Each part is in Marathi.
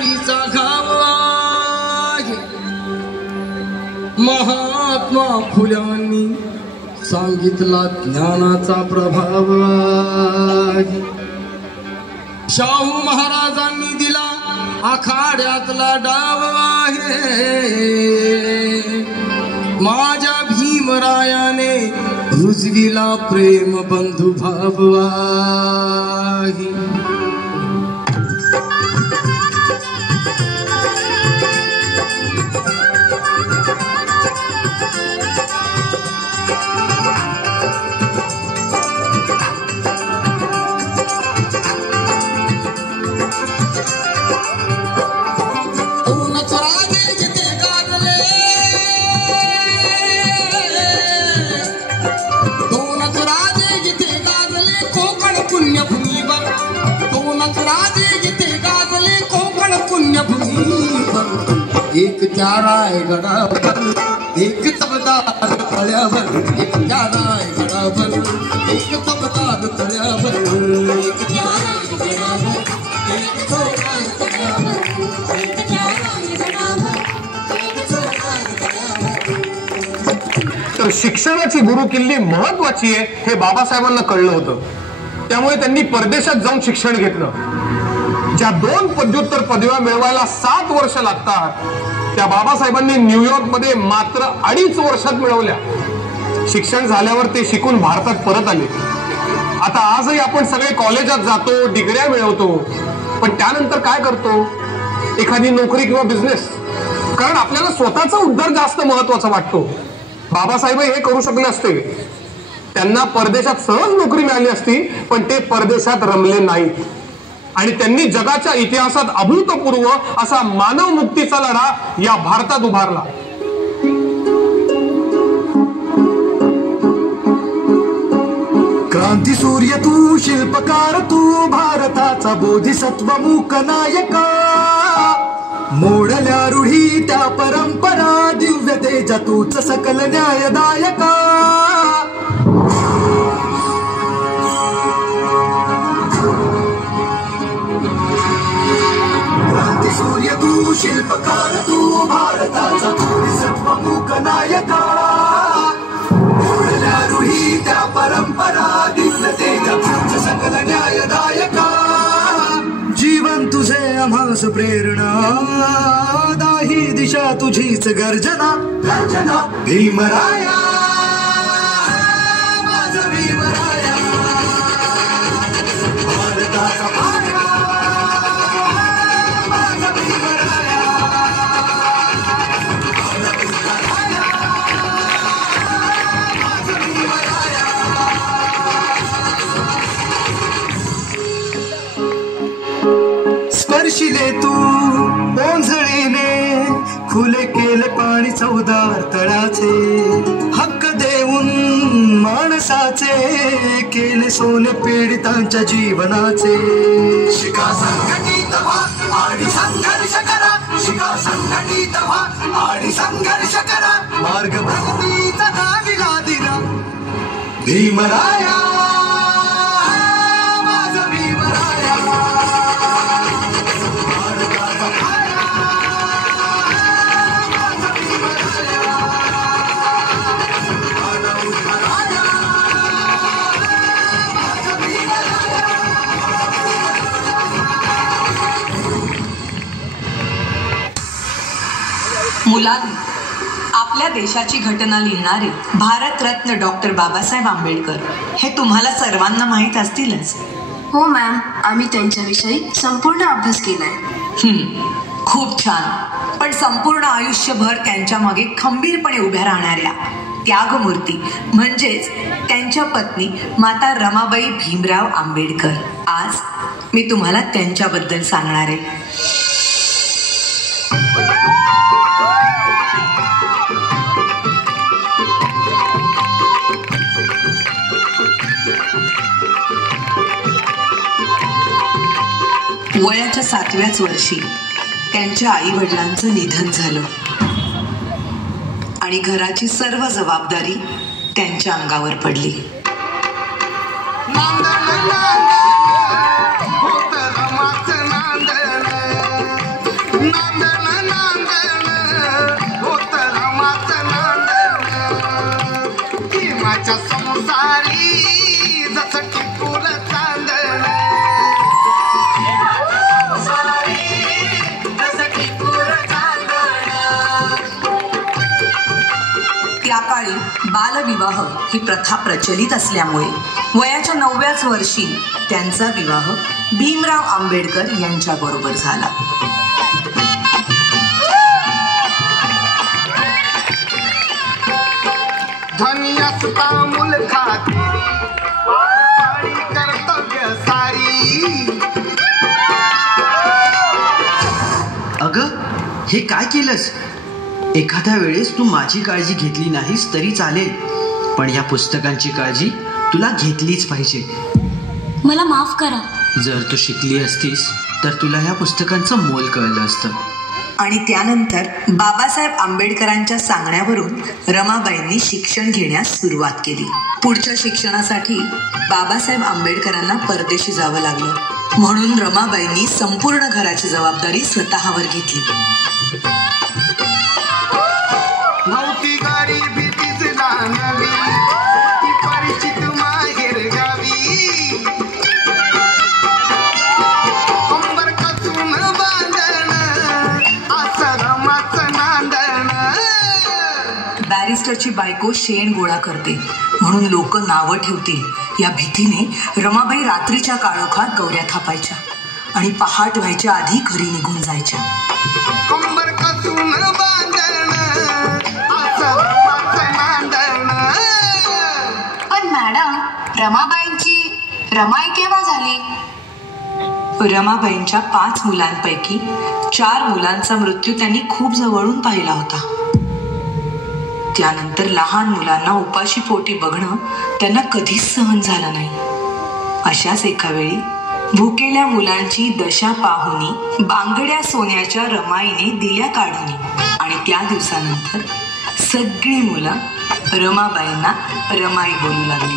ज्वारीचा घाव आहे. महात्मा फुल्यांनी सांगितला ज्ञानाचा प्रभाव आहे. शाहू महाराजांनी दिला आखाड्यातला डाव आहे. माझ्या भीमरायाने रुजविला प्रेम बंधू भाव आहे. एक त्या रायगडावर एक तबदार तळ्यावर, एक त्या रायगडावर एक तबदार तळ्यावर, एक त्या रायगडावर एक तबदार तळ्यावर, एक त्या रायगडावर एक तबदार तळ्यावर. तर शिक्षणाची गुरुकिल्ली महत्वाची आहे हे बाबासाहेबांना कळलं होतं. त्यामुळे त्यांनी परदेशात जाऊन शिक्षण घेतलं. ज्या 2 पदव्युत्तर पदव्या मिळवायला 7 वर्ष लागतात त्या बाबासाहेबांनी न्यूयॉर्क मध्ये मात्र 2.5 वर्षात मिळवल्या. शिक्षण झाल्यावर ते शिकून भारतात परत आले. आता आजही आपण सगळे कॉलेजात जातो, डिग्र्या मिळवतो, पण त्यानंतर काय करतो? एखादी नोकरी किंवा बिझनेस. कारण आपल्याला स्वतःचा उद्धार जास्त महत्वाचा वाटतो. बाबासाहेब हे करू शकले असते. त्यांना परदेशात सहज नोकरी मिळाली असती, पण ते परदेशात रमले नाहीत आणि त्यांनी जगाच्या इतिहासात अभूतपूर्व असा मानव मुक्तीचा लढा या भारतात उभारला. क्रांती सूर्य तू, शिल्पकार तू, भारताचा बोधिसत्व मूक नायका. मोडल्या रूढी त्या परंपरा, दिव्य तेजा तूच सकल न्यायदायका. सूर्य तू, शिल्पकार तू, भारताचा बोधिसत्व मूक नायका. मोडल्या रूढी त्या परंपरा, दिव्य तेजा तूच सकल न्यायदायका. जीवन तुझे आम्हास प्रेरणा, दाही दिशा तुझीच गर्जना. गर्जना भीमराया, माझा भीमराया, भारताचा पाया. स्पर्शिले तू ओंझळीने, खुले केले पाणी चौदार तळाचे. हक्क देऊन माणसाचे, केले सोने पीडितांच्या जीवनाचे. शिका संघटित व्हा आणि संघर्ष करा. शिका संघटित व्हा आणि संघर्ष करा. मार्ग प्रगतीचा दाविला दिला भीमराया, माझा भीमराया. मुलांनी, आपल्या देशाची घटना लिहिणारे भारतरत्न डॉक्टर बाबासाहेब आंबेडकर हे तुम्हाला सर्वांना माहीत असतीलच. हो मॅम, आम्ही त्यांच्याविषयी संपूर्ण अभ्यास केलाय. खूप छान. पण संपूर्ण आयुष्यभर त्यांच्या मागे खंबीरपणे उभ्या राहणाऱ्या त्यागमूर्ती म्हणजेच त्यांच्या पत्नी माता रमाबाई भीमराव आंबेडकर, आज मी तुम्हाला त्यांच्याबद्दल सांगणार आहे. वयाच्या 7व्याच वर्षी त्यांच्या आई वडिलांचं निधन झालं आणि घराची सर्व जबाबदारी त्यांच्या अंगावर पडली. नांदण नांदण होत रमाचं नांदण भीमाच्या संसारी जसं टिपूर चांदण त्या काळी बालविवाह ही प्रथा प्रचलित असल्यामुळे वयाच्या 9व्याच वर्षी त्यांचा विवाह भीमराव आंबेडकर यांच्याबरोबर झाला. धनी असता मुलखात कर्तव्य सारी. अगं हे काय केलंस? एखाद्या वेळेस तू माझी काळजी घेतली नाहीस तरी चालेल, पण या पुस्तकांची काळजी तुला घेतलीच पाहिजे. मला माफ करा. जर तू शिकली असतीस तर तुला या पुस्तकांचं मोल कळलं असतं. आणि त्यानंतर बाबासाहेब आंबेडकरांच्या सांगण्यावरून रमाबाईंनी शिक्षण घेण्यास सुरुवात केली. पुढच्या शिक्षणासाठी बाबासाहेब आंबेडकरांना परदेशी जावं लागलं, म्हणून रमाबाईंनी संपूर्ण घराची जबाबदारी स्वतःवर घेतली. नव्हती गाडी भीतीच जाणवी होती परिचित माहेर गावी कंबर कसून बांधण असं रमाचं नांदण. बॅरिस्टरची बायको शेण गोळा करते म्हणून लोक नावं ठेवतील या भीतीने रमाबाई रात्रीच्या काळोखात गौऱ्या थापायच्या आणि पहाट व्हायच्या आधी घरी निघून जायच्या. कंबर कसून बांधण असं रमाचं नांदण. पण मॅडम, रमाबाईंची रमाई केव्हा झाली? रमाबाईंच्या 5 मुलांपैकी 4 मुलांचा मृत्यू त्यांनी खूप जवळून पाहिला होता. त्यानंतर लहान मुलांना उपाशी पोटी बघणं त्यांना कधीच सहन झालं नाही. अशाच एका वेळी भुकेल्या मुलांची दशा पाहुनी बांगड्या सोन्याच्या रमाईने दिल्या काढून आणि त्या दिवसानंतर सगळी मुलं रमाबाईंना रमाई बोलू लागली.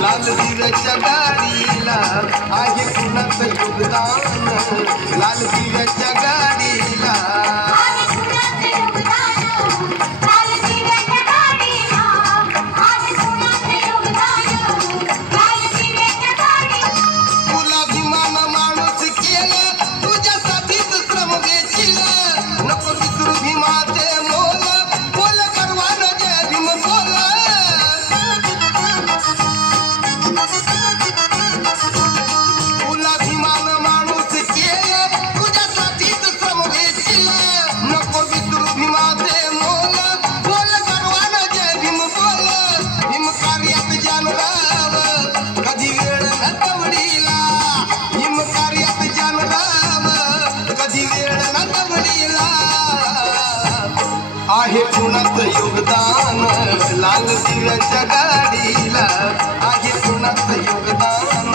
लालदिव्याच्या गाडीला आहे कुणाचं योगदान. लालदिव्याच्या गाडीला तुला भीमान माणूस केलं तुझ्यासाठीच श्रम घेतलं. नको विसरू भीमाचे मोल बोल गर्वानं जय भीम. आहे कुणाचं योगदान लाल दिव्याच्या गाडीला आहे कुणाचं योगदान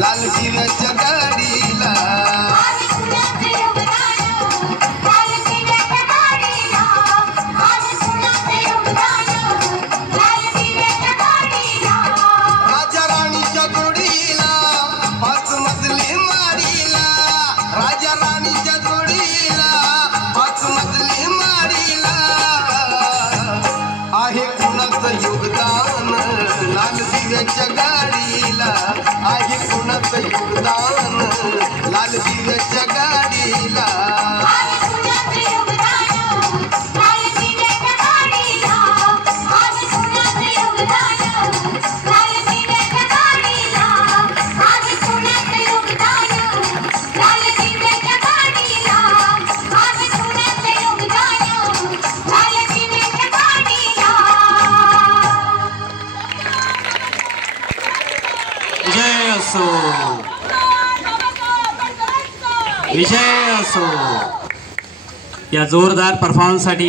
लाल दिव्याच्या गाडीला राजा राणीच्या जोडीला 5 मजली माडीला राजा राणीच्या जोडीला 5 मजली माडीला आहे कुणाचं योगदान लाल दिव्याच्या गाडीला आहे कुणाचं योगदान लाल दिव्याच्या गाडीला विजय असो. या जोरदार परफॉर्मन्ससाठी